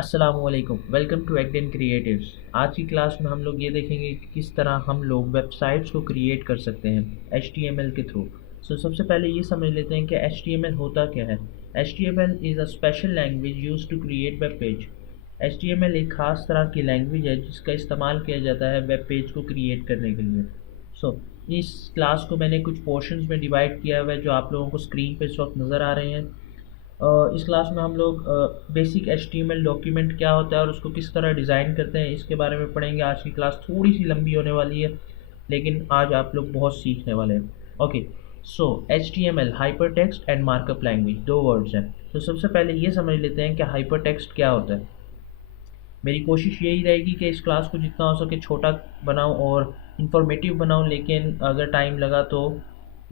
अस्सलामुअलैकुम, welcome to एक्डेन creatives. आज की क्लास में हम लोग ये देखेंगे कि किस तरह हम लोग वेबसाइट्स को क्रिएट कर सकते हैं HTML के थ्रू। सबसे पहले ये समझ लेते हैं कि HTML होता क्या है। HTML is a special language use to create web page. HTML एक ख़ास तरह की लैंग्वेज है जिसका इस्तेमाल किया जाता है वेब पेज को क्रिएट करने के लिए। सो इस क्लास को मैंने कुछ पोर्शंस में डिवाइड किया हुआ है जो आप लोगों को स्क्रीन पे इस वक्त नज़र आ रहे हैं। इस क्लास में हम लोग बेसिक HTML डॉक्यूमेंट क्या होता है और उसको किस तरह डिज़ाइन करते हैं इसके बारे में पढ़ेंगे। आज की क्लास थोड़ी सी लंबी होने वाली है, लेकिन आज आप लोग बहुत सीखने वाले हैं। Okay, so HTML hyper text and markup language दो वर्ड्स हैं। तो सबसे पहले ये समझ लेते हैं कि हाइपर टेक्स्ट क्या होता है। मेरी कोशिश यही रहेगी कि इस क्लास को जितना हो सके छोटा बनाऊं और इन्फॉर्मेटिव बनाऊं, लेकिन अगर टाइम लगा तो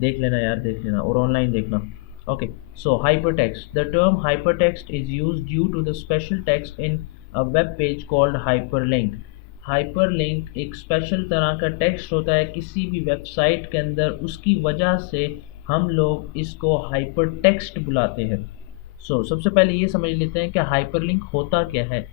देख लेना यार, देख लेना और ऑनलाइन देखना। Okay, so hypertext. The term hypertext is used due to the special text in a web page called hyperlink. Hyperlink एक स्पेशल तरह का टेक्स्ट होता है किसी भी वेबसाइट के अंदर, उसकी वजह से हम लोग इसको हाइपरटेक्स्ट बुलाते हैं। सबसे पहले ये समझ लेते हैं कि हाइपरलिंक होता क्या है।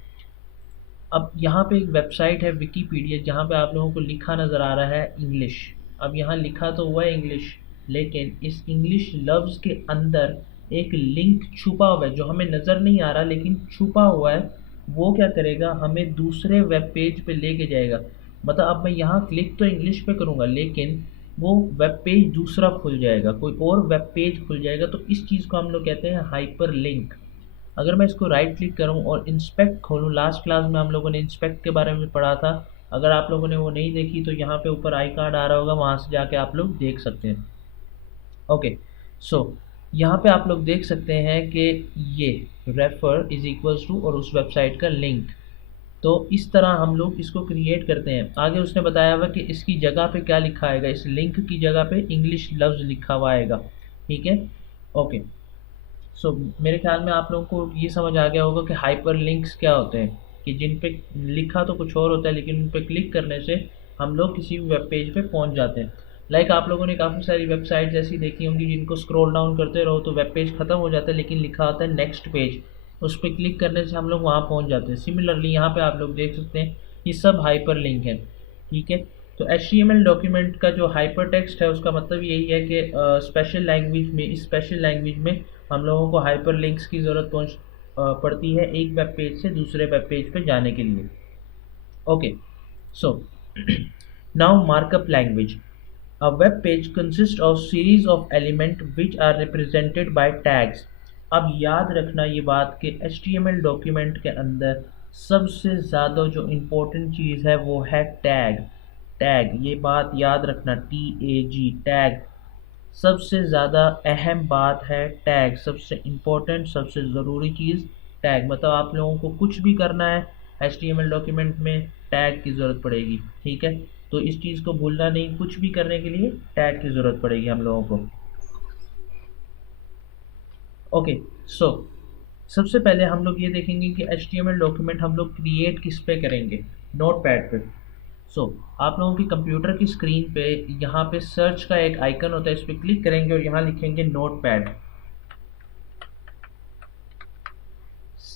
अब यहाँ पे एक वेबसाइट है विकीपीडिया, जहाँ पे आप लोगों को लिखा नज़र आ रहा है इंग्लिश। अब यहाँ लिखा तो हुआ है इंग्लिश, लेकिन इस इंग्लिश लफ्ज़ के अंदर एक लिंक छुपा हुआ है जो हमें नज़र नहीं आ रहा लेकिन छुपा हुआ है। वो क्या करेगा, हमें दूसरे वेब पेज पे लेके जाएगा। मतलब अब मैं यहाँ क्लिक तो इंग्लिश पे करूँगा लेकिन वो वेब पेज दूसरा खुल जाएगा, कोई और वेब पेज खुल जाएगा। तो इस चीज़ को हम लोग कहते हैं हाइपर लिंक। अगर मैं इसको राइट क्लिक करूं और इंस्पेक्ट खोलूं, लास्ट क्लास में हम लोगों ने इंस्पेक्ट के बारे में पढ़ा था। अगर आप लोगों ने वो नहीं देखी तो यहाँ पे ऊपर आई कार्ड आ रहा होगा, वहाँ से जाके आप लोग देख सकते हैं। ओके, सो यहाँ पे आप लोग देख सकते हैं कि ये रेफर इज इक्वल्स टू और उस वेबसाइट का लिंक। तो इस तरह हम लोग इसको क्रिएट करते हैं। आगे उसने बताया हुआ कि इसकी जगह पे क्या लिखा आएगा, इस लिंक की जगह पे इंग्लिश लफ्ज़ लिखा हुआ आएगा। ठीक है, ओके। मेरे ख्याल में आप लोगों को ये समझ आ गया होगा कि हाइपर लिंक्स क्या होते हैं, कि जिन पे लिखा तो कुछ और होता है लेकिन उन पे क्लिक करने से हम लोग किसी भी वेब पेज पे पहुंच जाते हैं। लाइक आप लोगों ने काफ़ी सारी वेबसाइट्स ऐसी देखी होंगी जिनको स्क्रॉल डाउन करते रहो तो वेब पेज ख़त्म हो जाता है लेकिन लिखा होता है नेक्स्ट पेज। उस पर क्लिक करने से हम लोग वहाँ पहुँच जाते हैं। सिमिलरली यहाँ पर आप लोग देख सकते हैं ये सब हाइपर लिंक है। ठीक है, तो HTML डॉक्यूमेंट का जो हाइपर टेक्स्ट है उसका मतलब यही है कि स्पेशल लैंग्वेज में, इस स्पेशल लैंग्वेज में हम लोगों को हाइपर लिंक्स की ज़रूरत पड़ती है एक वेब पेज से दूसरे वेब पेज पे जाने के लिए। Okay, so now markup language. A web page consist of series of element which are represented by tags. अब याद रखना ये बात कि HTML डॉक्यूमेंट के अंदर सबसे ज़्यादा जो इम्पोर्टेंट चीज़ है वो है टैग। टैग, ये बात याद रखना, TAG, टैग। सबसे ज़्यादा अहम बात है टैग, सबसे इम्पोर्टेंट सबसे ज़रूरी चीज़ टैग। मतलब आप लोगों को कुछ भी करना है HTML डॉक्यूमेंट में टैग की ज़रूरत पड़ेगी। ठीक है, तो इस चीज़ को भूलना नहीं, कुछ भी करने के लिए टैग की ज़रूरत पड़ेगी हम लोगों को। ओके, सो सबसे पहले हम लोग ये देखेंगे कि HTML डॉक्यूमेंट हम लोग क्रिएट किस पे करेंगे, नोट पैड पे। आप लोगों की कंप्यूटर की स्क्रीन पे यहाँ पे सर्च का एक आइकन होता है, इस पर क्लिक करेंगे और यहाँ लिखेंगे नोट पैड।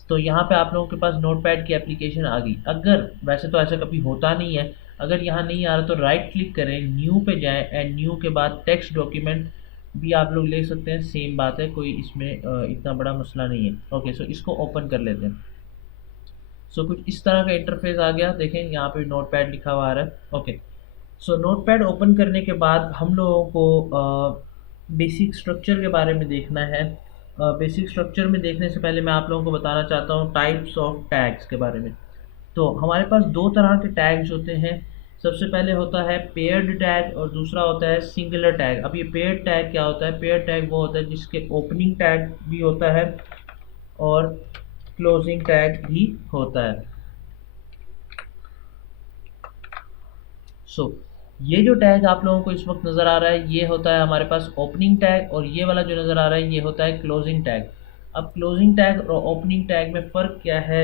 तो यहाँ पे आप लोगों के पास नोट पैड की एप्लीकेशन आ गई। अगर वैसे तो ऐसा कभी होता नहीं है, अगर यहाँ नहीं आ रहा तो राइट क्लिक करें, न्यू पे जाएं एंड न्यू के बाद टेक्स्ट डॉक्यूमेंट भी आप लोग ले सकते हैं, सेम बात है, कोई इसमें इतना बड़ा मसला नहीं है। ओके, सो इसको ओपन कर लेते हैं। कुछ इस तरह का इंटरफेस आ गया, देखें यहाँ पे नोट पैड लिखा हुआ आ रहा है। ओके, नोट पैड ओपन करने के बाद हम लोगों को बेसिक स्ट्रक्चर के बारे में देखना है। बेसिक स्ट्रक्चर में देखने से पहले मैं आप लोगों को बताना चाहता हूँ टाइप्स ऑफ टैग्स के बारे में। तो हमारे पास दो तरह के टैग्स होते हैं। सबसे पहले होता है पेयर्ड टैग और दूसरा होता है सिंगुलर टैग। अब ये पेयर्ड टैग क्या होता है? पेयर्ड टैग वो होता है जिसके ओपनिंग टैग भी होता है और क्लोजिंग टैग भी होता है। ये जो टैग आप लोगों को इस वक्त नज़र आ रहा है ये होता है हमारे पास ओपनिंग टैग, और ये वाला जो नज़र आ रहा है ये होता है क्लोजिंग टैग। अब क्लोजिंग टैग और ओपनिंग टैग में फ़र्क क्या है?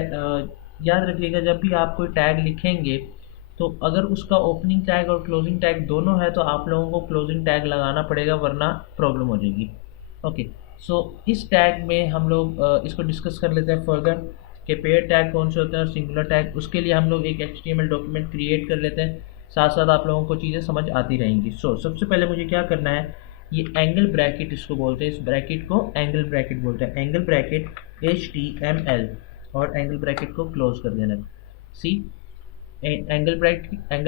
याद रखिएगा, जब भी आप कोई टैग लिखेंगे तो अगर उसका ओपनिंग टैग और क्लोजिंग टैग दोनों है तो आप लोगों को क्लोजिंग टैग लगाना पड़ेगा, वरना प्रॉब्लम हो जाएगी। ओके, इस टैग में हम लोग इसको डिस्कस कर लेते हैं फर्दर। कि पेयर टैग कौन से होते हैं और सिंगुलर टैग, उसके लिए हम लोग एक HTML डॉक्यूमेंट क्रिएट कर लेते हैं, साथ साथ आप लोगों को चीज़ें समझ आती रहेंगी। सबसे पहले मुझे क्या करना है, ये एंगल ब्रैकेट इसको बोलते हैं, इस ब्रैकेट को एंगल ब्रैकेट बोलते हैं, एंगल ब्रैकेट HTML, और एंगल ब्रैकेट को क्लोज कर देना है। सी, एंगल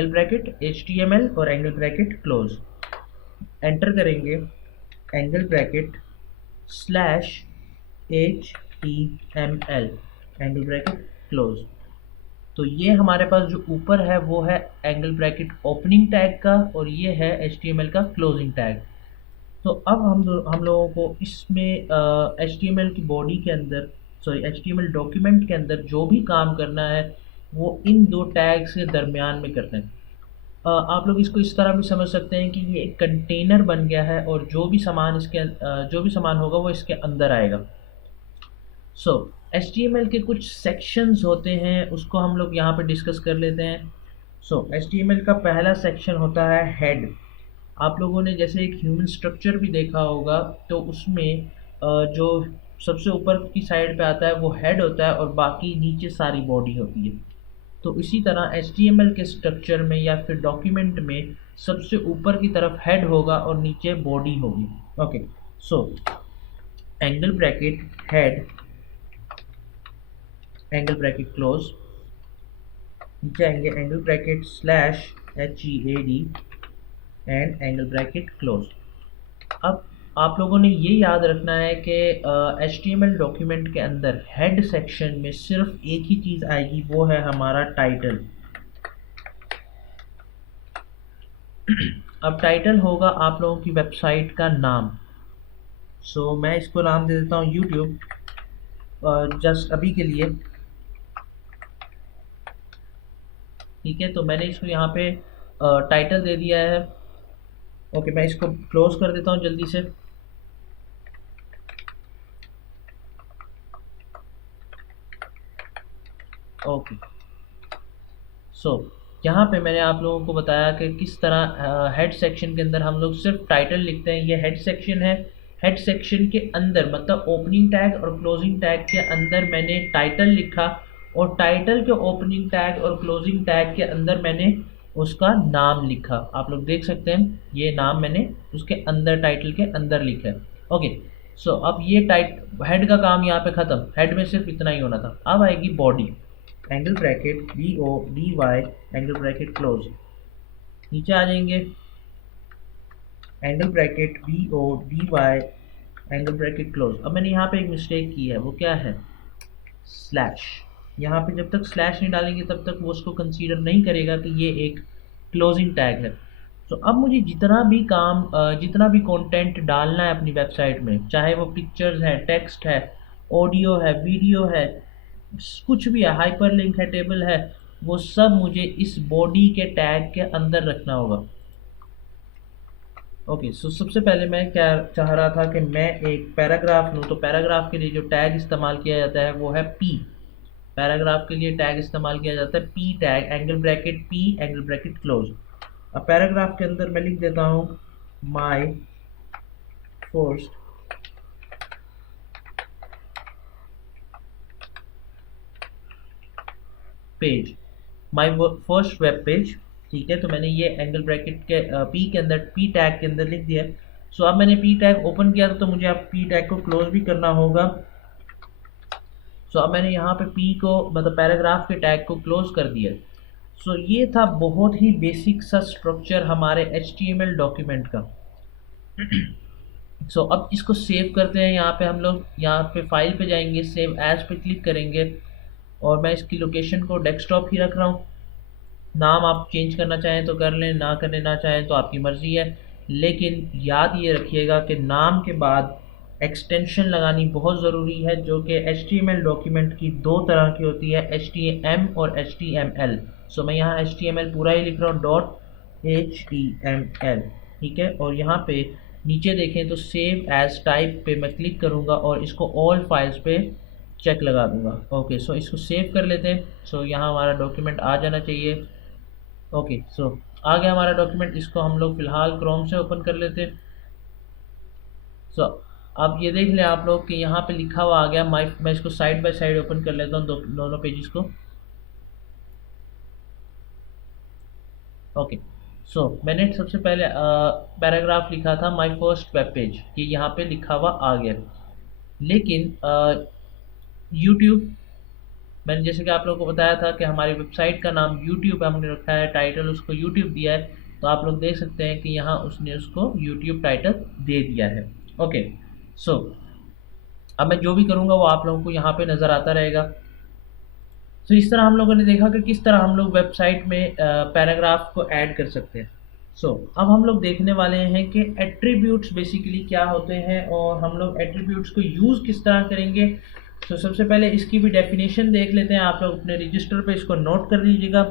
ब्रैकेट HTML और एंगल ब्रैकेट क्लोज, एंटर करेंगे, angle bracket slash HTML, angle bracket close. तो ये हमारे पास जो ऊपर है वो है एंगल ब्रैकेट ओपनिंग टैग का, और ये है HTML का क्लोजिंग टैग। तो अब हम लोगों को इसमें HTML की बॉडी के अंदर, सॉरी HTML डॉक्यूमेंट के अंदर जो भी काम करना है वो इन दो टैग के दरमियान में करना है। आप लोग इसको इस तरह भी समझ सकते हैं कि ये एक कंटेनर बन गया है, और जो भी सामान जो भी सामान होगा वो इसके अंदर आएगा। HTML के कुछ सेक्शंस होते हैं, उसको हम लोग यहाँ पे डिस्कस कर लेते हैं। HTML का पहला सेक्शन होता है हेड। आप लोगों ने जैसे एक ह्यूमन स्ट्रक्चर भी देखा होगा, तो उसमें जो सबसे ऊपर की साइड पे आता है वो हेड होता है, और बाकी नीचे सारी बॉडी होती है। तो इसी तरह HTML के स्ट्रक्चर में या फिर डॉक्यूमेंट में सबसे ऊपर की तरफ हेड होगा और नीचे बॉडी होगी। Okay, angle bracket head, angle bracket close, नीचे आएंगे angle bracket slash HEAD and angle bracket close. अब आप लोगों ने ये याद रखना है कि HTML डॉक्यूमेंट के अंदर हेड सेक्शन में सिर्फ एक ही चीज़ आएगी, वो है हमारा टाइटल। अब टाइटल होगा आप लोगों की वेबसाइट का नाम। मैं इसको नाम दे देता हूँ YouTube, जस्ट अभी के लिए, ठीक है। तो मैंने इसको यहाँ पे टाइटल दे दिया है। ओके, मैं इसको क्लोज कर देता हूँ जल्दी से। ओके, यहाँ पे मैंने आप लोगों को बताया कि किस तरह हेड सेक्शन के अंदर हम लोग सिर्फ टाइटल लिखते हैं। ये हेड सेक्शन है, हेड सेक्शन के अंदर मतलब ओपनिंग टैग और क्लोजिंग टैग के अंदर मैंने टाइटल लिखा, और टाइटल के ओपनिंग टैग और क्लोजिंग टैग के अंदर मैंने उसका नाम लिखा। आप लोग देख सकते हैं ये नाम मैंने उसके अंदर, टाइटल के अंदर लिखा है। ओके, अब ये हेड का काम यहाँ पे ख़त्म, हेड में सिर्फ इतना ही होना था। अब आएगी body, angle bracket BODY, angle bracket close, नीचे आ जाएंगे, angle bracket BODY, angle bracket close. अब मैंने यहाँ पे एक मिस्टेक की है, वो क्या है, स्लैश। यहाँ पे जब तक स्लैश नहीं डालेंगे तब तक वो उसको कंसीडर नहीं करेगा कि ये एक क्लोजिंग टैग है। अब मुझे जितना भी कंटेंट डालना है अपनी वेबसाइट में, चाहे वो पिक्चर्स है, टेक्स्ट है, ऑडियो है, वीडियो है, कुछ भी है, हाइपरलिंक है, टेबल है, वो सब मुझे इस बॉडी के टैग के अंदर रखना होगा। ओके, सबसे पहले मैं क्या चाह रहा था कि मैं एक पैराग्राफ लूँ। तो पैराग्राफ के लिए जो टैग इस्तेमाल किया जाता है वो है P। पैराग्राफ के लिए टैग इस्तेमाल किया जाता है P tag, angle bracket P, angle bracket close. अब पैराग्राफ के अंदर मैं लिख देता हूँ my first page, my first web page, ठीक है। तो मैंने ये एंगल ब्रैकेट के P के अंदर, P टैग के अंदर लिख दिया है। अब मैंने P टैग ओपन किया तो मुझे अब P टैग को क्लोज भी करना होगा। अब मैंने यहाँ पे P को मतलब पैराग्राफ के टैग को क्लोज कर दिया। ये था बहुत ही बेसिक सा स्ट्रक्चर हमारे HTML डॉक्यूमेंट का। अब इसको सेव करते हैं। यहाँ पे हम लोग यहाँ पे फाइल पे जाएंगे, सेव एज पे क्लिक करेंगे, और मैं इसकी लोकेशन को डेस्कटॉप ही रख रहा हूँ। नाम आप चेंज करना चाहें तो कर लें, ना करना ना चाहें तो आपकी मर्ज़ी है। लेकिन याद ये रखिएगा कि नाम के बाद एक्सटेंशन लगानी बहुत ज़रूरी है, जो कि HTML डॉक्यूमेंट की दो तरह की होती है, HTML और HTML। मैं यहाँ HTML पूरा ही लिख रहा हूँ, .html, ठीक है। और यहाँ पे नीचे देखें तो सेव एज टाइप पे मैं क्लिक करूँगा और इसको ऑल फाइल्स पे चेक लगा दूंगा। ओके, इसको सेव कर लेते हैं। यहाँ हमारा डॉक्यूमेंट आ जाना चाहिए। ओके, आ गया हमारा डॉक्यूमेंट। इसको हम लोग फ़िलहाल क्रोम से ओपन कर लेते हैं। अब ये देख लें आप लोग कि यहाँ पे लिखा हुआ आ गया मैं इसको साइड बाय साइड ओपन कर लेता हूँ दोनों पेजेस को। ओके, सो मैंने सबसे पहले पैराग्राफ लिखा था माय फर्स्ट वेब पेज, ये यहाँ पे लिखा हुआ आ गया। लेकिन यूट्यूब, मैंने जैसे कि आप लोगों को बताया था कि हमारी वेबसाइट का नाम यूट्यूब है, हमने रखा है, टाइटल उसको यूट्यूब दिया है, तो आप लोग देख सकते हैं कि यहाँ उसने उसको यूट्यूब टाइटल दे दिया है। ओके, सो अब मैं जो भी करूँगा वो आप लोगों को यहाँ पे नज़र आता रहेगा। तो इस तरह हम लोगों ने देखा कि किस तरह हम लोग वेबसाइट में पैराग्राफ को ऐड कर सकते हैं। सो अब हम लोग देखने वाले हैं कि एट्रीब्यूट्स बेसिकली क्या होते हैं और हम लोग एट्रीब्यूट्स को यूज़ किस तरह करेंगे। तो सबसे पहले इसकी भी डेफिनेशन देख लेते हैं, आप लोग अपने रजिस्टर पे इसको नोट कर लीजिएगा।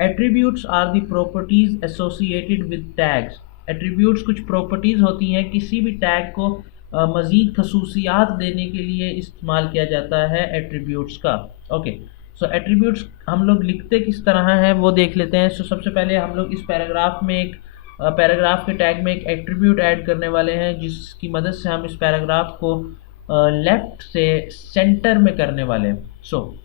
Attributes are the properties associated with tags. Attributes कुछ प्रॉपर्टीज़ होती हैं, किसी भी टैग को मज़ीद खसूसियात देने के लिए इस्तेमाल किया जाता है एट्रीब्यूट्स का। ओके, सो एट्रीब्यूट्स हम लोग लिखते किस तरह हैं वो देख लेते हैं। सो सबसे पहले हम लोग इस पैराग्राफ में एक पैराग्राफ के टैग में एक एट्रीब्यूट ऐड करने वाले हैं, जिसकी मदद से हम इस पैराग्राफ को लेफ़्ट से सेंटर में करने वाले हैं। सो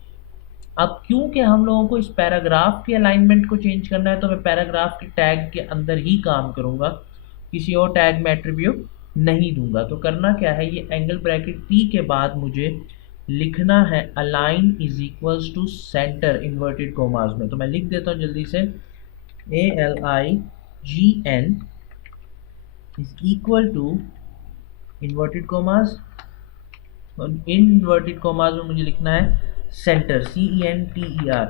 अब क्योंकि हम लोगों को इस पैराग्राफ की अलाइनमेंट को चेंज करना है, तो मैं पैराग्राफ के टैग के अंदर ही काम करूँगा, किसी और टैग में एट्रीब्यूट नहीं दूंगा। तो करना क्या है, ये एंगल ब्रैकेट पी के बाद मुझे लिखना है align is equals to centre inverted commas में। तो मैं लिख देता हूँ जल्दी से, ALIGN is equal to inverted commas, और इन्वर्टेड कोमास में मुझे लिखना है सेंटर, CENTER।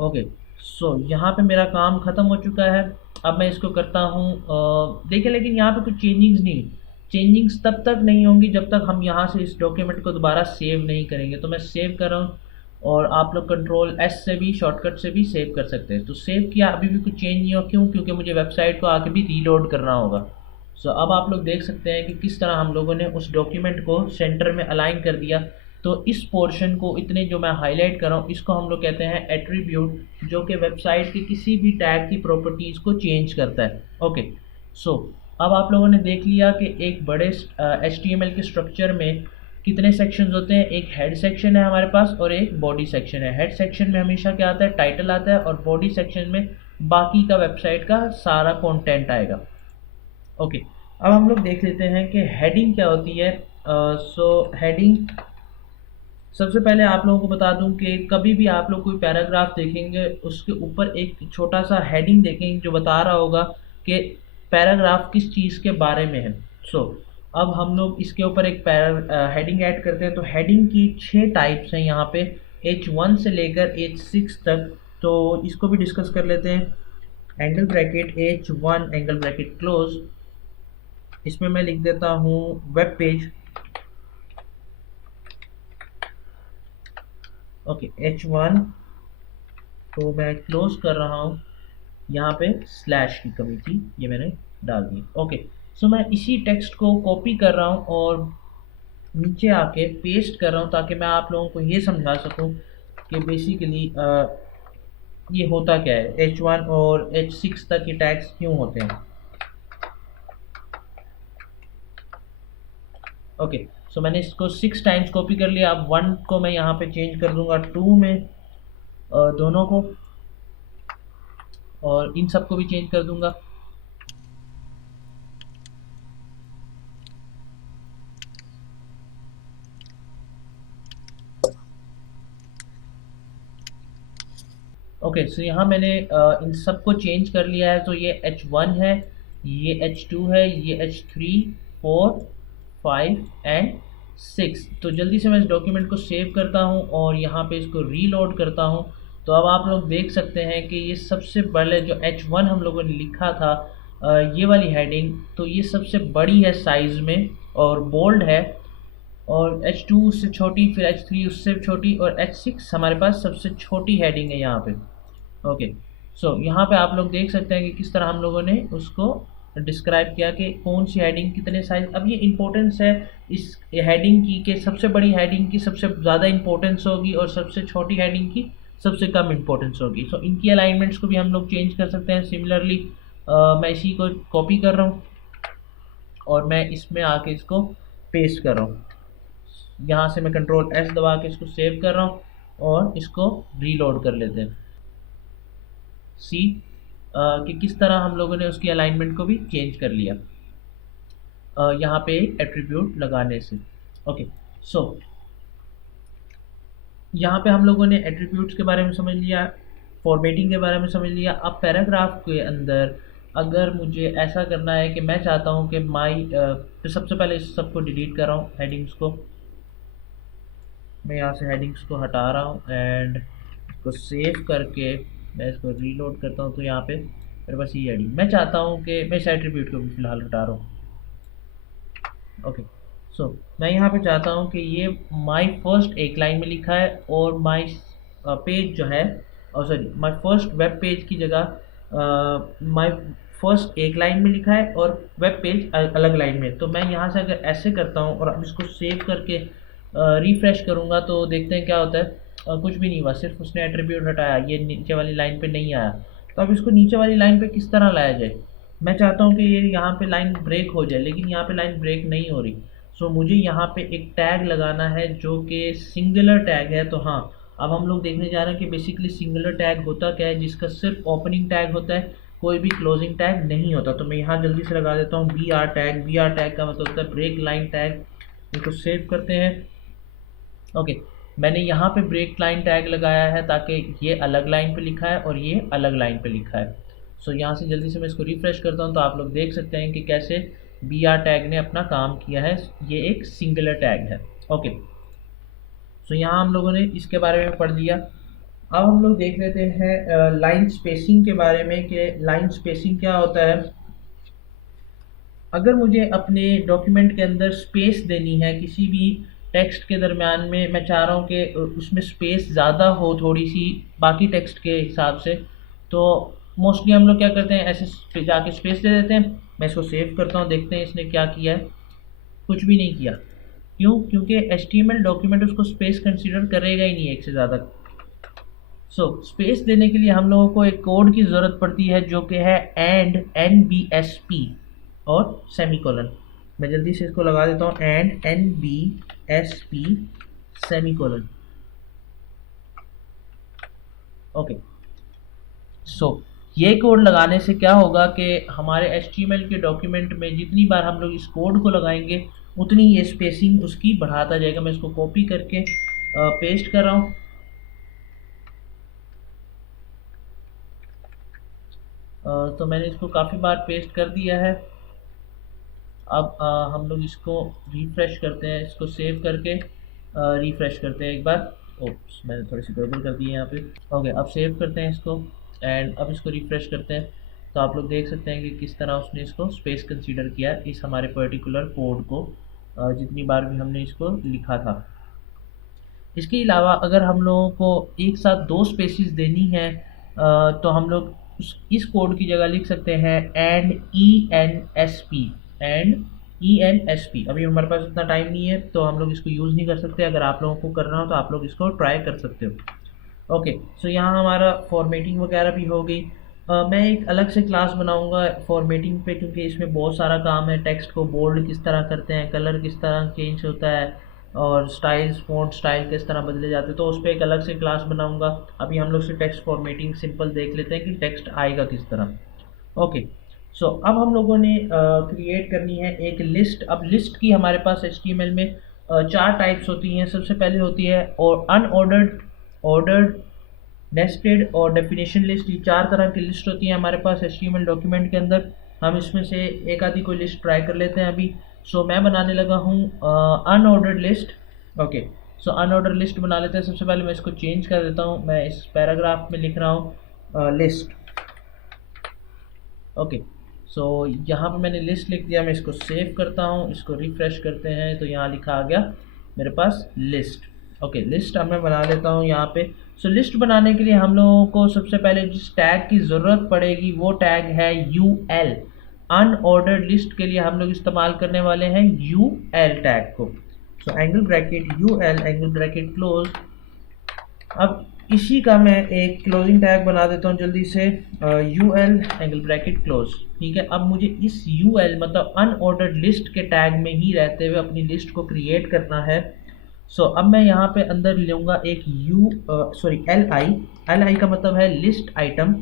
ओके, सो यहाँ पे मेरा काम ख़त्म हो चुका है। अब मैं इसको करता हूँ, देखिए लेकिन यहाँ पे कुछ चेंजिंग्स तब तक नहीं होंगी जब तक हम यहाँ से इस डॉक्यूमेंट को दोबारा सेव नहीं करेंगे। तो मैं सेव कर रहा हूँ, और आप लोग कंट्रोल S से भी, शॉर्टकट से भी सेव कर सकते हैं। तो सेव किया, अभी भी कुछ चेंज नहीं हो, क्यों? क्योंकि मुझे वेबसाइट को आके भी रीलोड करना होगा। सो अब आप लोग देख सकते हैं कि किस तरह हम लोगों ने उस डॉक्यूमेंट को सेंटर में अलाइन कर दिया। तो इस पोर्शन को, इतने जो मैं हाईलाइट कर रहा हूँ, इसको हम लोग कहते हैं एट्रीब्यूट, जो कि वेबसाइट के किसी भी टैग की प्रॉपर्टीज़ को चेंज करता है। ओके, सो अब आप लोगों ने देख लिया कि एक बड़े HTML के स्ट्रक्चर में कितने सेक्शंस होते हैं। एक हेड सेक्शन है हमारे पास और एक बॉडी सेक्शन है। हेड सेक्शन में हमेशा क्या आता है, टाइटल आता है, और बॉडी सेक्शन में बाकी का वेबसाइट का सारा कंटेंट आएगा। ओके, अब हम लोग देख लेते हैं कि हेडिंग क्या होती है। हेडिंग, सबसे पहले आप लोगों को बता दूं कि कभी भी आप लोग कोई पैराग्राफ देखेंगे, उसके ऊपर एक छोटा सा हेडिंग देखेंगे जो बता रहा होगा कि पैराग्राफ किस चीज़ के बारे में है। अब हम लोग इसके ऊपर एक हेडिंग ऐड करते हैं। तो हेडिंग की 6 टाइप्स हैं यहाँ पे, H1 से लेकर H6 तक। तो इसको भी डिस्कस कर लेते हैं। Angle bracket H1 angle bracket close, इसमें मैं लिख देता हूँ वेब पेज। ओके, H1 तो मैं क्लोज कर रहा हूँ, यहाँ पे स्लैश की कमी थी, ये मैंने डाल दी। ओके, सो मैं इसी टेक्स्ट को कॉपी कर रहा हूँ और नीचे आके पेस्ट कर रहा हूँ, ताकि मैं आप लोगों को ये समझा सकूँ कि बेसिकली ये होता क्या है, H1 और H6 तक ये टैग्स क्यों होते हैं। ओके, सो मैंने इसको 6 टाइम्स कॉपी कर लिया। अब 1 को मैं यहाँ पे चेंज कर दूंगा 2 में, दोनों को, और इन सब को भी चेंज कर दूंगा। ओके, सो यहाँ मैंने इन सब को चेंज कर लिया है। तो ये H1 है, ये H2 है, ये H3, 4, 5 एंड 6। तो जल्दी से मैं इस डॉक्यूमेंट को सेव करता हूँ और यहाँ पे इसको रीलोड करता हूँ। तो अब आप लोग देख सकते हैं कि ये सबसे बड़े जो H1 हम लोगों ने लिखा था, ये वाली हेडिंग, तो ये सबसे बड़ी है साइज़ में और बोल्ड है, और H2 उससे छोटी, फिर H3 उससे छोटी, और H6 हमारे पास सबसे छोटी हेडिंग है यहाँ पे। ओके, सो यहाँ पे आप लोग देख सकते हैं कि किस तरह हम लोगों ने उसको डिस्क्राइब किया कि कौन सी हेडिंग कितने साइज। अब ये इंपॉर्टेंस है इस हेडिंग की कि सबसे बड़ी हेडिंग की सबसे ज़्यादा इंपॉर्टेंस होगी और सबसे छोटी हेडिंग की सबसे कम इंपॉर्टेंस होगी। सो इनकी अलाइनमेंट्स को भी हम लोग चेंज कर सकते हैं। सिमिलरली मैं इसी को कॉपी कर रहा हूँ और मैं इसमें आके इसको पेस्ट कर रहा हूँ। यहाँ से मैं कंट्रोल एस दबा के इसको सेव कर रहा हूँ और इसको रीलोड कर लेते हैं। सी कि किस तरह हम लोगों ने उसकी अलाइनमेंट को भी चेंज कर लिया यहाँ पे एट्रीब्यूट लगाने से। ओके, सो यहाँ पे हम लोगों ने एट्रीब्यूट्स के बारे में समझ लिया, फॉर्मेटिंग के बारे में समझ लिया। अब पैराग्राफ के अंदर अगर मुझे ऐसा करना है कि मैं चाहता हूँ कि तो सबसे पहले इस सबको डिलीट कर रहा हूँ, हेडिंग्स को मैं यहाँ से हेडिंग्स को हटा रहा हूँ एंड इसको सेव करके मैं इसको रीलोड करता हूँ। तो यहाँ पे मेरे पास ये हेडिंग, मैं चाहता हूँ कि मैं इस एट्रीब्यूट को भी फिलहाल हटा रहा हूँ। ओके, सो मैं यहाँ पे चाहता हूँ कि ये माई फर्स्ट एक लाइन में लिखा है और माई पेज जो है, और sorry my first web page की जगह माई फर्स्ट एक लाइन में लिखा है और वेब पेज अलग लाइन में। तो मैं यहाँ से अगर ऐसे करता हूँ और अब इसको सेव करके रिफ्रेश करूँगा तो देखते हैं क्या होता है। कुछ भी नहीं हुआ, सिर्फ उसने एट्रीब्यूट हटाया, ये नीचे वाली लाइन पे नहीं आया। तो अब इसको नीचे वाली लाइन पे किस तरह लाया जाए? मैं चाहता हूँ कि ये यहाँ पे लाइन ब्रेक हो जाए, लेकिन यहाँ पे लाइन ब्रेक नहीं हो रही। सो मुझे यहाँ पे एक टैग लगाना है जो कि सिंगुलर टैग है। तो हाँ, अब हम लोग देखने जा रहे हैं कि बेसिकली सिंगुलर टैग होता क्या है, जिसका सिर्फ ओपनिंग टैग होता है, कोई भी क्लोजिंग टैग नहीं होता। तो मैं यहाँ जल्दी से लगा देता हूँ B R tag. B R tag का मतलब होता है ब्रेक लाइन टैग। इसको सेव करते हैं। ओके, मैंने यहाँ पे ब्रेक लाइन टैग लगाया है ताकि ये अलग लाइन पे लिखा है और ये अलग लाइन पे लिखा है। सो यहाँ से जल्दी से मैं इसको रिफ्रेश करता हूँ तो आप लोग देख सकते हैं कि कैसे बी आर टैग ने अपना काम किया है। ये एक सिंगुलर टैग है। ओके, सो यहाँ हम लोगों ने इसके बारे में पढ़ लिया। अब हम लोग देख लेते हैं लाइन स्पेसिंग के बारे में कि लाइन स्पेसिंग क्या होता है। अगर मुझे अपने डॉक्यूमेंट के अंदर स्पेस देनी है किसी भी टेक्स्ट के दरमियान में, मैं चाह रहा हूँ कि उसमें स्पेस ज़्यादा हो थोड़ी सी बाकी टेक्स्ट के हिसाब से, तो मोस्टली हम लोग क्या करते हैं, ऐसे जाके स्पेस दे देते हैं। मैं इसको सेव करता हूँ, देखते हैं इसने क्या किया है। कुछ भी नहीं किया। क्यों? क्योंकि HTML डॉक्यूमेंट उसको स्पेस कंसीडर करेगा ही नहीं एक से ज़्यादा। सो स्पेस देने के लिए हम लोगों को एक कोड की ज़रूरत पड़ती है जो कि है एंड NBSP और सेमीकोलन। मैं जल्दी से इसको लगा देता हूँ, एंड NBSP सेमीकोलन। ओके, सो ये कोड लगाने से क्या होगा कि हमारे HTML के डॉक्यूमेंट में जितनी बार हम लोग इस कोड को लगाएंगे उतनी ये स्पेसिंग उसकी बढ़ाता जाएगा। मैं इसको कॉपी करके पेस्ट कर रहा हूँ। तो मैंने इसको काफ़ी बार पेस्ट कर दिया है। अब हम लोग इसको रिफ्रेश करते हैं, इसको सेव करके रिफ्रेश करते हैं एक बार। ओप्स, मैंने थोड़ी सी गड़बड़ कर दी है यहाँ पे। ओके, अब सेव करते हैं इसको एंड अब इसको रिफ्रेश करते हैं। तो आप लोग देख सकते हैं कि किस तरह उसने इसको स्पेस कंसीडर किया इस हमारे पर्टिकुलर कोड को, जितनी बार भी हमने इसको लिखा था। इसके अलावा अगर हम लोगों को एक साथ दो स्पेसिस देनी है तो हम लोग इस कोड की जगह लिख सकते हैं एंड ENSP। And ENSP। अभी हमारे पास इतना टाइम नहीं है तो हम लोग इसको यूज़ नहीं कर सकते। अगर आप लोगों को करना हो तो आप लोग इसको ट्राई कर सकते हो। ओके, सो यहाँ हमारा फॉर्मेटिंग वगैरह भी हो गई। मैं एक अलग से क्लास बनाऊंगा फॉर्मेटिंग पे, क्योंकि इसमें बहुत सारा काम है। टेक्स्ट को बोल्ड किस तरह करते हैं, कलर किस तरह चेंज होता है और स्टाइल्स, फ़ॉन्ट स्टाइल किस तरह बदले जाते हैं, तो उस पर एक अलग से क्लास बनाऊंगा। अभी हम लोग से टेक्स्ट फॉर्मेटिंग सिंपल देख लेते हैं कि टेक्स्ट आएगा किस तरह। ओके, सो अब हम लोगों ने क्रिएट करनी है एक लिस्ट। अब लिस्ट की हमारे पास HTML में चार टाइप्स होती हैं। सबसे पहले होती है और अनऑर्डर्ड, ऑर्डर्ड, नेस्टेड और डेफिनेशन लिस्ट। ये चार तरह की लिस्ट होती है हमारे पास HTML डॉक्यूमेंट के अंदर। हम इसमें से एक आधी कोई लिस्ट ट्राई कर लेते हैं अभी। सो मैं बनाने लगा हूँ अनऑर्डर्ड लिस्ट। ओके, सो अनऑर्डर्ड लिस्ट बना लेते हैं। सबसे पहले मैं इसको चेंज कर देता हूँ। मैं इस पैराग्राफ में लिख रहा हूँ लिस्ट। ओके, सो यहाँ पे मैंने लिस्ट लिख दिया। मैं इसको सेव करता हूँ, इसको रिफ्रेश करते हैं तो यहाँ लिखा आ गया मेरे पास लिस्ट। ओके, लिस्ट अब मैं बना लेता हूँ यहाँ पे। सो लिस्ट बनाने के लिए हम लोगों को सबसे पहले जिस टैग की ज़रूरत पड़ेगी वो टैग है UL। अनऑर्डर्ड लिस्ट के लिए हम लोग इस्तेमाल करने वाले हैं UL टैग को। So angle bracket UL angle bracket close. अब इसी का मैं एक क्लोजिंग टैग बना देता हूँ जल्दी से, U L angle bracket close. ठीक है, अब मुझे इस यू एल मतलब अनऑर्डर्ड लिस्ट के टैग में ही रहते हुए अपनी लिस्ट को क्रिएट करना है। सो अब मैं यहाँ पे अंदर लूँगा एक एल आई का मतलब है लिस्ट आइटम,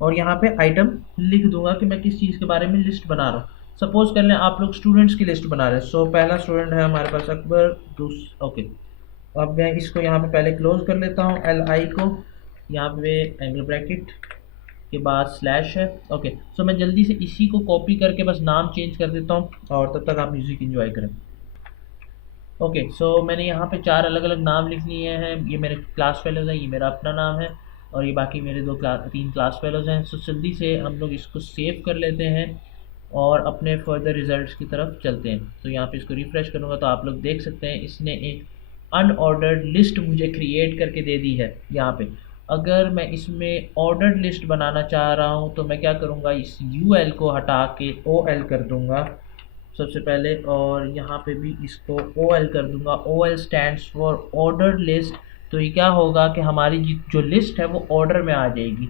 और यहाँ पे आइटम लिख दूंगा कि मैं किस चीज़ के बारे में लिस्ट बना रहा हूँ। सपोज कर लें आप लोग स्टूडेंट्स की लिस्ट बना रहे हैं। सो पहला स्टूडेंट है हमारे पास अकबर, ओके। अब मैं इसको यहाँ पे पहले क्लोज कर लेता हूँ एल आई को, यहाँ पे एंगल ब्रैकेट के बाद स्लैश है, ओके। सो मैं जल्दी से इसी को कॉपी करके बस नाम चेंज कर देता हूँ, और तब तक आप म्यूज़िक एंजॉय करें। ओके, सो मैंने यहाँ पे 4 अलग अलग नाम लिख लिए हैं। ये मेरे क्लास फेलोज हैं, ये मेरा अपना नाम है, और ये बाकी मेरे 3 क्लास फेलोज हैं। सो जल्दी से हम लोग इसको सेव कर लेते हैं और अपने फर्दर रिजल्ट्स की तरफ चलते हैं। तो यहाँ पे इसको रिफ़्रेश करूँगा तो आप लोग देख सकते हैं इसने एक अनऑर्डर्ड लिस्ट मुझे क्रिएट करके दे दी है यहाँ पे। अगर मैं इसमें ऑर्डर्ड लिस्ट बनाना चाह रहा हूँ तो मैं क्या करूँगा, इस यू एल को हटा के ओ एल कर दूँगा सबसे पहले, और यहाँ पे भी इसको ओ एल कर दूँगा। O L stands for ordered list. तो ये क्या होगा कि हमारी जो लिस्ट है वो ऑर्डर में आ जाएगी।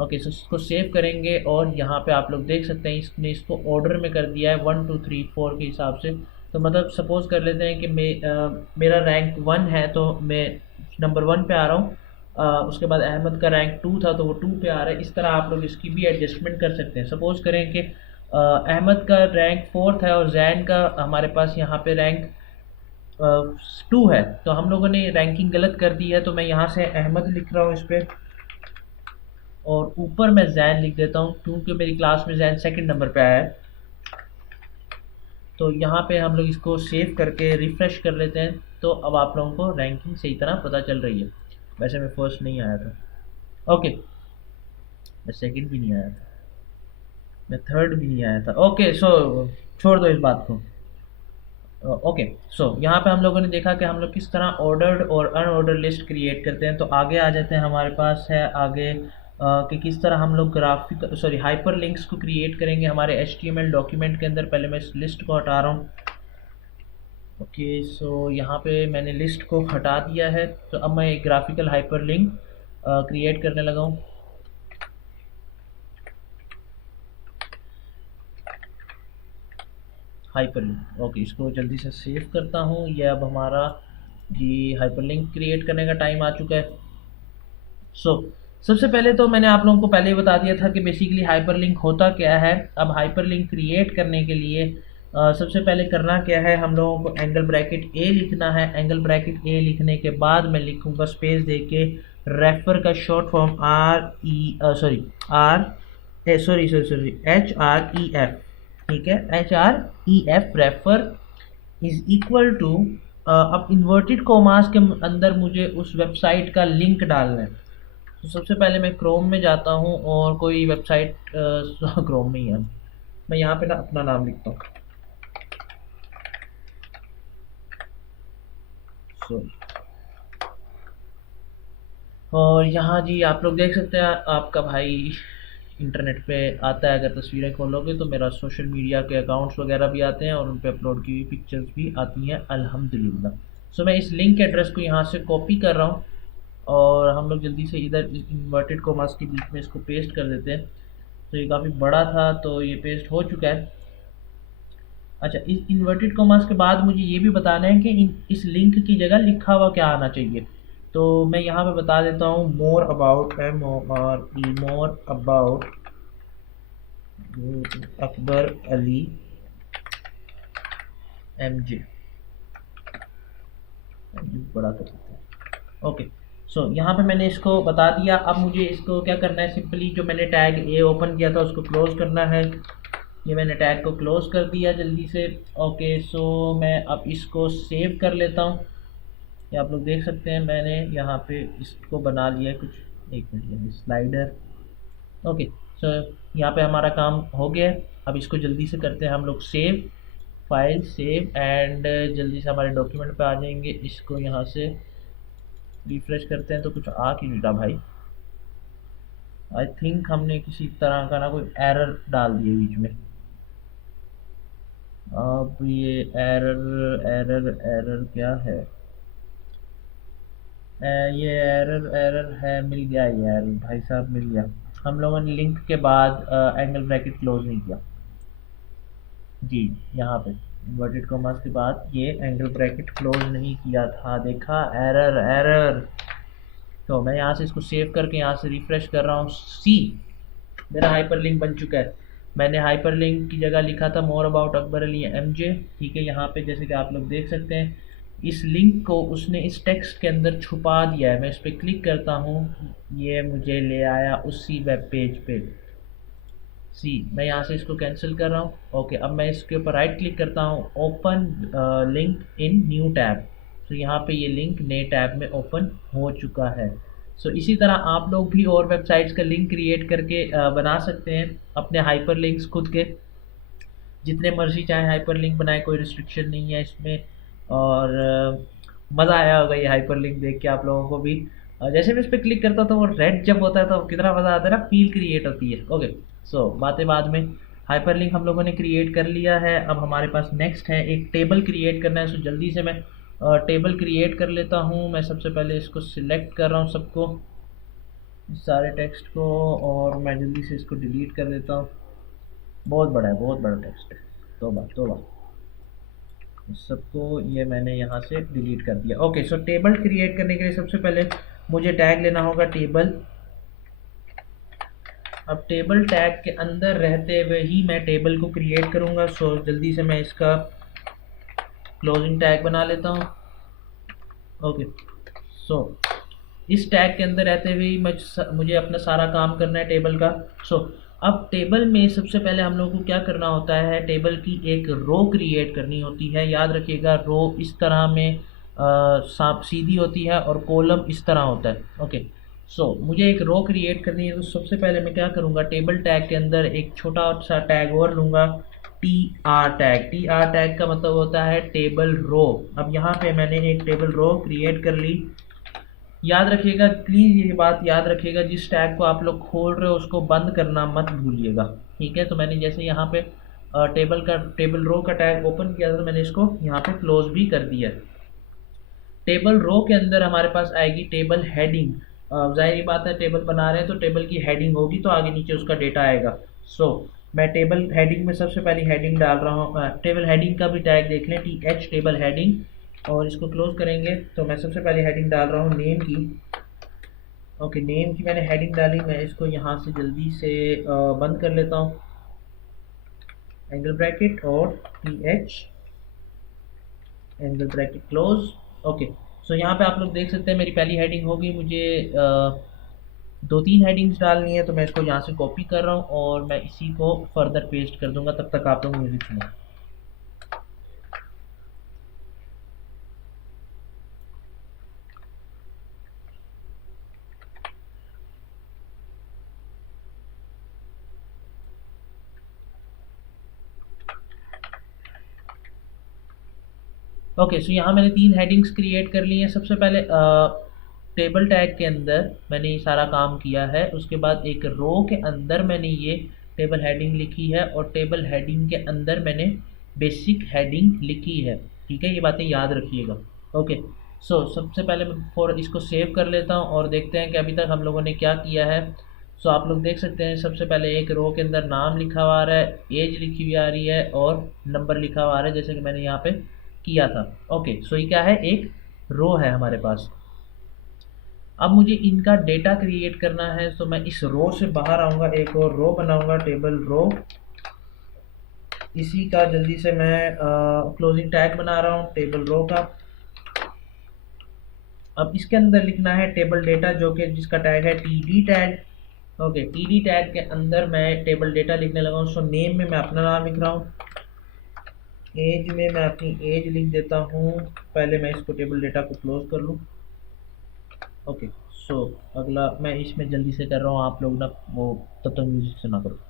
ओके, सो इसको सेव करेंगे और यहाँ पे आप लोग देख सकते हैं इसने इसको ऑर्डर में कर दिया है 1 2 3 4 के हिसाब से। तो मतलब सपोज़ कर लेते हैं कि मेरा रैंक 1 है तो मैं नंबर 1 पे आ रहा हूँ। उसके बाद अहमद का रैंक 2 था तो वो 2 पे आ रहा है। इस तरह आप लोग इसकी भी एडजस्टमेंट कर सकते हैं। सपोज़ करें कि अहमद का रैंक 4th है और जैन का हमारे पास यहाँ पे रैंक 2 है, तो हम लोगों ने रैंकिंग गलत कर दी है। तो मैं यहाँ से अहमद लिख रहा हूँ इस पर, और ऊपर मैं जैन लिख देता हूँ क्योंकि मेरी क्लास में जैन 2nd नंबर पे आया है। तो यहाँ पे हम लोग इसको सेव करके रिफ़्रेश कर लेते हैं। तो अब आप लोगों को रैंकिंग सही तरह पता चल रही है। वैसे मैं फर्स्ट नहीं आया था, ओके, मैं सेकंड भी नहीं आया था, मैं थर्ड भी नहीं आया था। ओके, सो छोड़ दो इस बात को। ओके, सो यहाँ पे हम लोगों ने देखा कि हम लोग किस तरह ऑर्डर्ड और अनऑर्डर्ड लिस्ट क्रिएट करते हैं। तो आगे आ जाते हैं, हमारे पास है आगे कि किस तरह हम लोग हाइपर लिंक्स को क्रिएट करेंगे हमारे HTML डॉक्यूमेंट के अंदर। पहले मैं इस लिस्ट को हटा रहा हूँ। ओके, सो यहाँ पे मैंने लिस्ट को हटा दिया है। तो अब मैं एक ग्राफिकल हाइपर लिंक क्रिएट करने लगा हूँ। हाइपरलिंक, ओके, इसको जल्दी से सेव करता हूँ। ये अब हमारा जी हाइपरलिंक क्रिएट करने का टाइम आ चुका है। सो सबसे पहले तो मैंने आप लोगों को पहले ही बता दिया था कि बेसिकली हाइपरलिंक होता क्या है। अब हाइपरलिंक क्रिएट करने के लिए सबसे पहले करना क्या है, हम लोगों को एंगल ब्रैकेट ए लिखना है। एंगल ब्रैकेट ए लिखने के बाद मैं लिखूँगा स्पेस दे के रेफर का शॉर्ट फॉर्म HREF। ठीक है, HREF refer is equal to, अब इन्वर्टेड कोमास के अंदर मुझे उस वेबसाइट का लिंक डालना है। तो सबसे पहले मैं क्रोम में जाता हूँ और कोई वेबसाइट क्रोम में ही है, मैं यहाँ पे ना अपना नाम लिखता हूँ। और यहाँ जी आप लोग देख सकते हैं आपका भाई इंटरनेट पे आता है। अगर तस्वीरें खोलोगे तो मेरा सोशल मीडिया के अकाउंट्स वगैरह भी आते हैं और उन पे अपलोड की हुई पिक्चर्स भी आती हैं अल्हम्दुलिल्लाह। सो मैं इस लिंक एड्रेस को यहाँ से कॉपी कर रहा हूँ और हम लोग जल्दी से इधर इन्वर्टेड कॉमास के बीच में इसको पेस्ट कर देते हैं। तो ये काफ़ी बड़ा था तो ये पेस्ट हो चुका है। अच्छा, इस इन्वर्टेड कॉमास के बाद मुझे ये भी बताना है कि इस लिंक की जगह लिखा हुआ क्या आना चाहिए। तो मैं यहाँ पे बता देता हूँ more about more about Akbar Ali MJ, बड़ा कर सकते हैं। ओके, सो यहाँ पे मैंने इसको बता दिया। अब मुझे इसको क्या करना है, सिंपली जो मैंने टैग ए ओपन किया था उसको क्लोज करना है। ये मैंने टैग को क्लोज कर दिया जल्दी से। ओके, सो मैं अब इसको सेव कर लेता हूँ। ये आप लोग देख सकते हैं मैंने यहाँ पे इसको बना लिया है कुछ। एक मिनट, स्लाइडर। ओके, सो यहाँ पे हमारा काम हो गया है। अब इसको जल्दी से करते हैं हम लोग सेव, फाइल सेव, एंड जल्दी से हमारे डॉक्यूमेंट पे आ जाएंगे। इसको यहाँ से रिफ्रेश करते हैं तो कुछ आ क्यों नहीं रहा भाई। आई थिंक हमने किसी तरह का ना कोई एरर डाल दिए बीच में। अब ये एरर एरर एरर क्या है, ये एरर एरर है, मिल गया ये एरर भाई साहब, मिल गया। हम लोगों ने लिंक के बाद एंगल ब्रैकेट क्लोज नहीं किया जी, यहाँ पे इन्वर्टेड कॉमास के बाद ये एंगल ब्रैकेट क्लोज नहीं किया था, देखा, एरर एरर। तो मैं यहाँ से इसको सेव करके यहाँ से रिफ्रेश कर रहा हूँ, सी मेरा हाइपरलिंक बन चुका है। मैंने हाइपरलिंक की जगह लिखा था more about Akbar Ali MJ, ठीक है। यहाँ पे जैसे कि आप लोग देख सकते हैं, इस लिंक को उसने इस टेक्स्ट के अंदर छुपा दिया है। मैं इस पर क्लिक करता हूँ, ये मुझे ले आया उसी वेब पेज पे। सी मैं यहाँ से इसको कैंसिल कर रहा हूँ। ओके, अब मैं इसके ऊपर राइट क्लिक करता हूँ, open link in new tab. तो यहाँ पे ये लिंक नए टैब में ओपन हो चुका है। सो इसी तरह आप लोग भी और वेबसाइट्स का लिंक क्रिएट करके बना सकते हैं अपने हाइपर लिंक्स खुद के, जितने मर्जी चाहे हाइपर लिंक बनाए, कोई रिस्ट्रिक्शन नहीं है इसमें। और मज़ा आया होगा ये हाइपर लिंक देख के आप लोगों को भी। जैसे मैं इस पर क्लिक करता हूँ तो वो रेड जब होता है तो कितना मज़ा आता है ना, फील क्रिएट होती है। ओके, सो बातें बाद में। हाइपर लिंक हम लोगों ने क्रिएट कर लिया है। अब हमारे पास नेक्स्ट है एक टेबल क्रिएट करना है। सो जल्दी से मैं टेबल क्रिएट कर लेता हूँ। मैं सबसे पहले इसको सिलेक्ट कर रहा हूँ सबको, सारे टेक्स्ट को, और मैं जल्दी से इसको डिलीट कर देता हूँ। बहुत बड़ा है, बहुत बड़ा टेक्स्ट है, तोबा तोबा। सबको ये मैंने यहाँ से डिलीट कर दिया। ओके, सो टेबल क्रिएट करने के लिए सबसे पहले मुझे टैग लेना होगा टेबल। अब टेबल टैग के अंदर रहते हुए ही मैं टेबल को क्रिएट करूँगा। सो जल्दी से मैं इसका क्लोजिंग टैग बना लेता हूँ। ओके, सो इस टैग के अंदर रहते हुए ही मुझे अपना सारा काम करना है टेबल का। सो अब टेबल में सबसे पहले हम लोगों को क्या करना होता है, टेबल की एक रो क्रिएट करनी होती है। याद रखिएगा, रो इस तरह में सांप सीधी होती है और कॉलम इस तरह होता है। ओके, सो मुझे एक रो क्रिएट करनी है। तो सबसे पहले मैं क्या करूँगा, टेबल टैग के अंदर एक छोटा सा टैग और लूँगा, T R tag. T R tag का मतलब होता है टेबल रो। अब यहाँ पे मैंने एक टेबल रो क्रिएट कर ली। याद रखिएगा, प्लीज़ ये बात याद रखिएगा, जिस टैग को आप लोग खोल रहे हो उसको बंद करना मत भूलिएगा, ठीक है। तो मैंने जैसे यहाँ पे टेबल रो का टैग ओपन किया था, तो मैंने इसको यहाँ पे क्लोज भी कर दिया। टेबल रो के अंदर हमारे पास आएगी टेबल हेडिंग। जाहिर बात है, टेबल बना रहे हैं तो टेबल की हेडिंग होगी, तो आगे नीचे उसका डेटा आएगा। सो मैं टेबल हेडिंग में सबसे पहले हेडिंग डाल रहा हूँ। टेबल हेडिंग का भी टैग देख लें, टी एच टेबल हेडिंग, और इसको क्लोज करेंगे। तो मैं सबसे पहले हेडिंग डाल रहा हूँ नेम की। ओके, नेम की मैंने हेडिंग डाली। मैं इसको यहाँ से जल्दी से बंद कर लेता हूँ, एंगल ब्रैकेट और T H angle bracket close. Okay, so यहाँ पे आप लोग देख सकते हैं मेरी पहली हेडिंग होगी। मुझे दो तीन हेडिंग्स डालनी है, तो मैं इसको यहाँ से कॉपी कर रहा हूँ और मैं इसी को फर्दर पेस्ट कर दूंगा। तब तक आप लोग म्यूजिक सुनो। ओके, सो यहाँ मैंने तीन हेडिंग्स क्रिएट कर ली हैं। सबसे पहले टेबल टैग के अंदर मैंने ये सारा काम किया है। उसके बाद एक रो के अंदर मैंने ये टेबल हेडिंग लिखी है, और टेबल हेडिंग के अंदर मैंने बेसिक हेडिंग लिखी है, ठीक है। ये बातें याद रखिएगा। ओके, सो सबसे पहले मैं इसको सेव कर लेता हूँ और देखते हैं कि अभी तक हम लोगों ने क्या किया है। सो आप लोग देख सकते हैं, सबसे पहले एक रो के अंदर नाम लिखा हुआ आ रहा है, एज लिखी हुई आ रही है, और नंबर लिखा हुआ आ रहा है, जैसे कि मैंने यहाँ पे किया था। ओके, सो ये क्या है, एक रो है हमारे पास। अब मुझे इनका डेटा क्रिएट करना है, तो मैं इस रो से बाहर आऊँगा, एक और रो बनाऊँगा, टेबल रो। इसी का जल्दी से मैं क्लोजिंग टैग बना रहा हूँ टेबल रो का। अब इसके अंदर लिखना है टेबल डेटा, जो कि जिसका टैग है T D tag. Okay, T D tag के अंदर मैं टेबल डेटा लिखने लगा हूँ। सो नेम में मैं अपना नाम लिख रहा हूँ, एज में मैं अपनी एज लिख देता हूँ। पहले मैं इसको टेबल डेटा को क्लोज कर लूँ। ओके, सो अगला मैं इसमें जल्दी से कर रहा हूँ, आप लोग ना वो तब तक म्यूजिक सुना करो।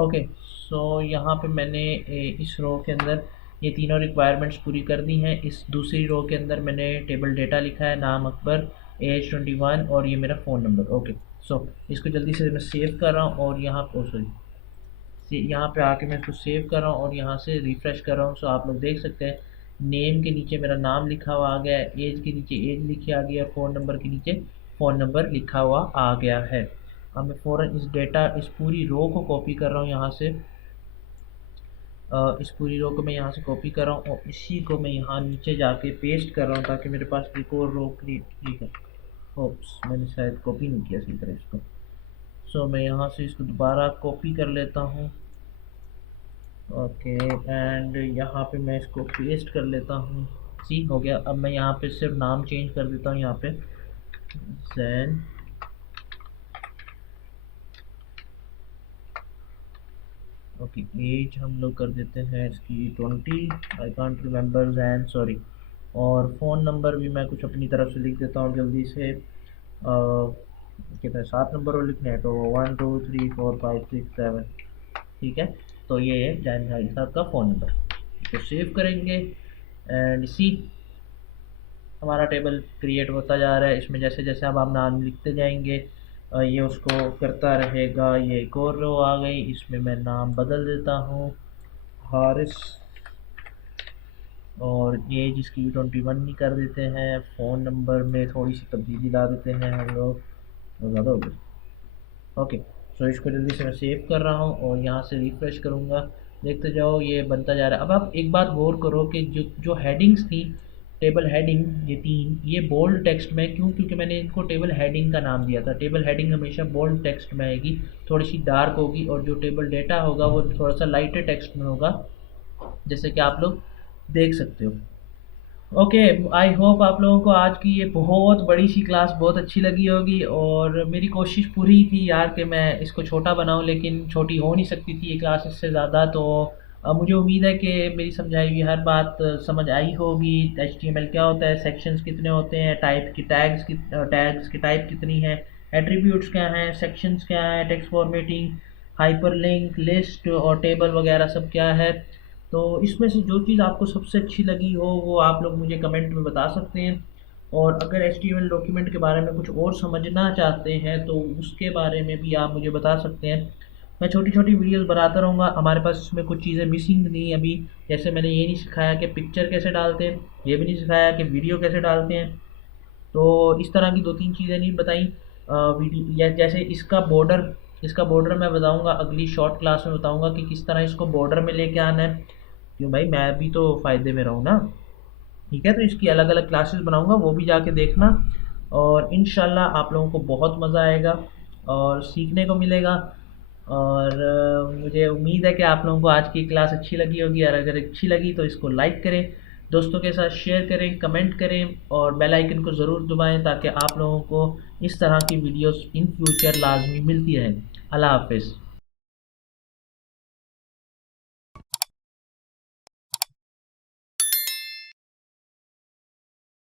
ओके, सो यहाँ पे मैंने इस रो के अंदर ये तीनों रिक्वायरमेंट्स पूरी कर दी हैं। इस दूसरी रो के अंदर मैंने टेबल डेटा लिखा है, नाम अकबर, एज 21 और ये मेरा फ़ोन नंबर। ओके, सो इसको जल्दी से मैं सेव कर रहा हूँ और यहाँ सॉरी यहाँ पे आके मैं इसको सेव कर रहा हूँ और यहाँ से रिफ़्रेश कर रहा हूँ। सो आप लोग देख सकते हैं नेम के नीचे मेरा नाम लिखा हुआ आ गया है, एज के नीचे एज लिखी आ गया, फ़ोन नंबर के नीचे फ़ोन नंबर लिखा हुआ आ गया है। अब मैं फ़ौरन इस डेटा इस पूरी रो को कॉपी कर रहा हूँ यहाँ से, इस पूरी रो को मैं यहाँ से कॉपी कर रहा हूँ और इसी को मैं यहाँ नीचे जाके पेस्ट कर रहा हूँ ताकि मेरे पास एक और रो क्रिएट है। ओप्स, मैंने शायद कॉपी नहीं किया सही तरह इसको। सो मैं यहाँ से इसको दोबारा कॉपी कर लेता हूँ। ओके, एंड यहाँ पे मैं इसको पेस्ट कर लेता हूँ। सी हो गया। अब मैं यहाँ पे सिर्फ नाम चेंज कर देता हूँ, यहाँ पे जैन। ओके, एज हम लोग कर देते हैं इसकी 20, I can't remember Jain, sorry. और फ़ोन नंबर भी मैं कुछ अपनी तरफ से लिख देता हूँ जल्दी से। कितने 7 नंबर और लिखने हैं, तो 1 2 3 4 5 6 7। ठीक है, तो ये है जैन भाई साहब का फ़ोन नंबर। इसको सेव करेंगे एंड सी हमारा टेबल क्रिएट होता जा रहा है। इसमें जैसे जैसे अब आप नाम लिखते जाएंगे ये उसको करता रहेगा। ये एक और रो आ गई, इसमें मैं नाम बदल देता हूँ, हारिस, और ये जिसकी 21 नहीं कर देते हैं। फ़ोन नंबर में थोड़ी सी तब्दीली ला देते हैं हम लोग, ज़्यादा हो गया। ओके, सो इसको जल्दी से मैं सेव कर रहा हूँ और यहाँ से रिफ़्रेश करूँगा। देखते जाओ ये बनता जा रहा है। अब आप एक बात गौर करो कि जो जो हेडिंग्स थी, टेबल हेडिंग, ये 3, ये बोल्ड टेक्स्ट में क्यों? क्योंकि मैंने इनको टेबल हेडिंग का नाम दिया था। टेबल हेडिंग हमेशा बोल्ड टेक्स्ट में आएगी, थोड़ी सी डार्क होगी, और जो टेबल डेटा होगा वो थोड़ा सा लाइटर टेक्स्ट में होगा, जैसे कि आप लोग देख सकते हो। ओके, आई होप आप लोगों को आज की ये बहुत बड़ी सी क्लास बहुत अच्छी लगी होगी। और मेरी कोशिश पूरी थी यार कि मैं इसको छोटा बनाऊं, लेकिन छोटी हो नहीं सकती थी ये क्लास इससे ज़्यादा। तो मुझे उम्मीद है कि मेरी समझाई हुई हर बात समझ आई होगी। HTML क्या होता है, सेक्शंस कितने होते हैं, टाइप की टैग्स की टाइप कितनी है, एट्रीब्यूट्स क्या हैं, सेक्शंस क्या है, टेक्स्ट फॉर्मेटिंग, हाइपरलिंक, लिस्ट और टेबल वगैरह सब क्या है। तो इसमें से जो चीज़ आपको सबसे अच्छी लगी हो वो आप लोग मुझे कमेंट में बता सकते हैं। और अगर HTML डॉक्यूमेंट के बारे में कुछ और समझना चाहते हैं तो उसके बारे में भी आप मुझे बता सकते हैं। मैं छोटी छोटी वीडियोस बनाता रहूँगा। हमारे पास इसमें कुछ चीज़ें मिसिंग नहीं अभी, जैसे मैंने ये नहीं सिखाया कि पिक्चर कैसे डालते हैं, ये भी नहीं सिखाया कि वीडियो कैसे डालते हैं। तो इस तरह की 2-3 चीज़ें नहीं बताई। वीडियो या जैसे इसका बॉर्डर मैं बताऊंगा अगली शॉर्ट क्लास में, बताऊंगा कि किस तरह इसको बॉर्डर में लेके आना है। क्यों भाई, मैं भी तो फ़ायदे में रहूँ ना। ठीक है, तो इसकी अलग अलग क्लासेस बनाऊंगा, वो भी जाके देखना। और इंशाल्लाह आप लोगों को बहुत मज़ा आएगा और सीखने को मिलेगा। और मुझे उम्मीद है कि आप लोगों को आज की क्लास अच्छी लगी होगी, और अगर अच्छी लगी तो इसको लाइक करें, दोस्तों के साथ शेयर करें, कमेंट करें और बेल आइकन को ज़रूर दबाएं ताकि आप लोगों को इस तरह की वीडियोस इन फ्यूचर लाजमी मिलती रहें। अल्लाह हाफ़िज़।